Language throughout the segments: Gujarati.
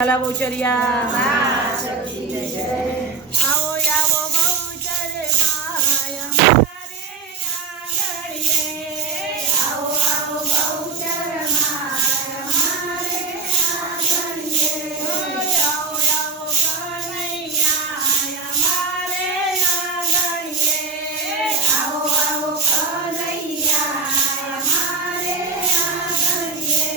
કાલા બહુચરિયા આવો આવો બહુચર માય મારે આંગણીએ આવો આવો બહુચર માય મારે આંગણીએ આવો આવો કનૈયા મારે આંગણીએ આવો આવો કનૈયા મારે આંગણીએ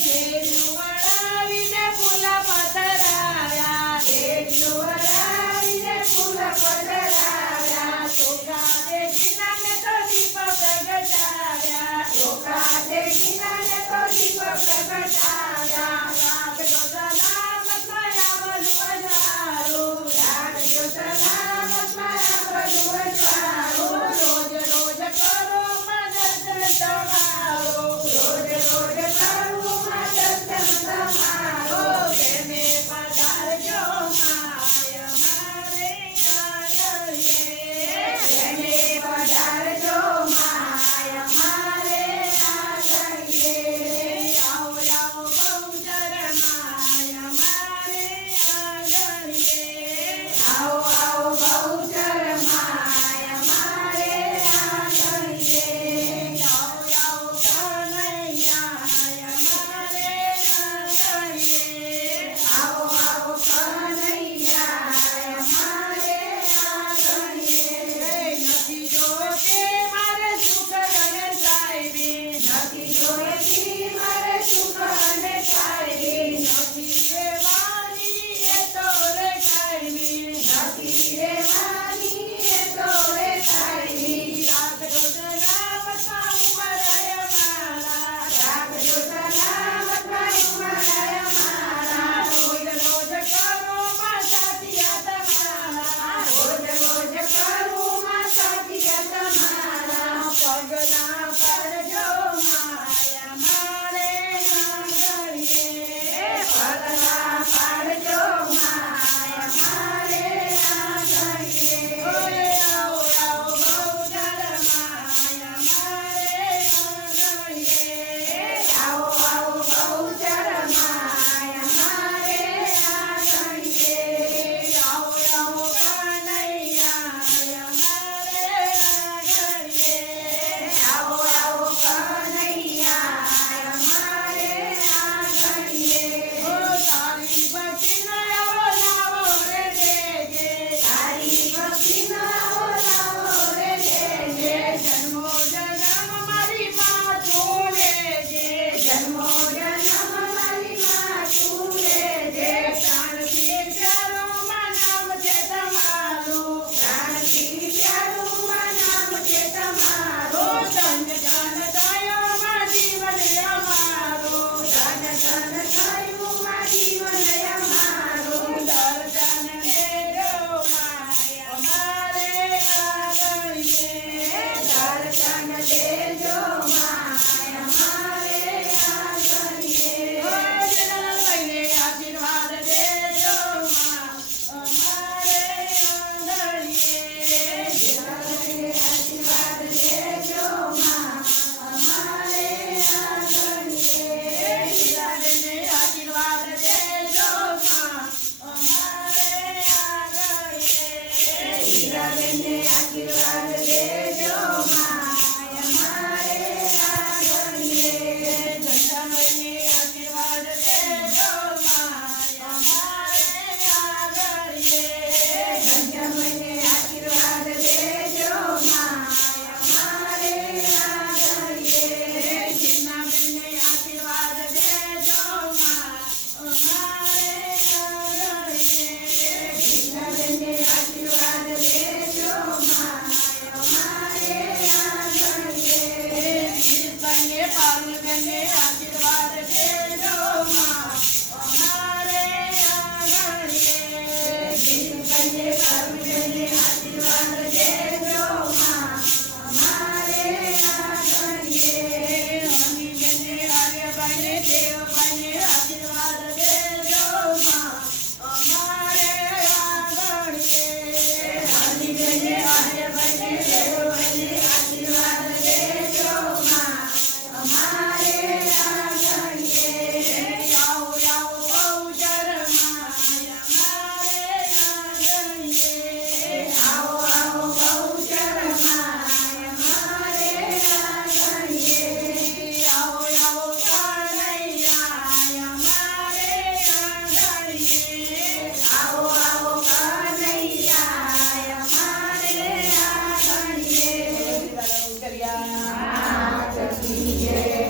શેરનું વળાવીને ફૂલ પધરાવ્યા શેરનું વળાવીને ફૂલ પધરાવ્યા ચોખા દેખીના મેં તો દીપ પ્રગટાવ્યા ચોખા દેખીના મેં તો દીપ પ્રગટાવ્યા રાખજો સલામત મારા બધું અજારું રાખજો સલામત મારા બધું અજારું રોજ રોજ કરો માં દર્શન તમારો રોજ રોજ કરું માં દર્શન તમારો તેને પધારજો માય મારે આંગણીએ તેને પધારજો માય મારે આંગણીએ આવો આવો બહુચર માય મારે આંગણીએ આવો આવો બહુચર માય મારે આંગણીએ આવો આવો કનૈયા મારે આંગણીએ આવો આવો કનૈયા મારે આંગણીએ નથી જોતી મારે સુખ અને સાહેબી નથી જોતી મારે સુખ અને સાહેબી નથી રેવાની એ તો રે કાયમી નથી રેવાની એ તો રે કાયમી રાખજો સલામતમાં ઉમરાય મારા રાખજો સલામતમાં ઉમરાય મારા રોજ રોજ કરો માં સાથિયા તમારા રોજ રોજ કરું માં સાથિયા તમારા પગલા પડજો માયા મારે આંગણીએ પગલા પડજો માયા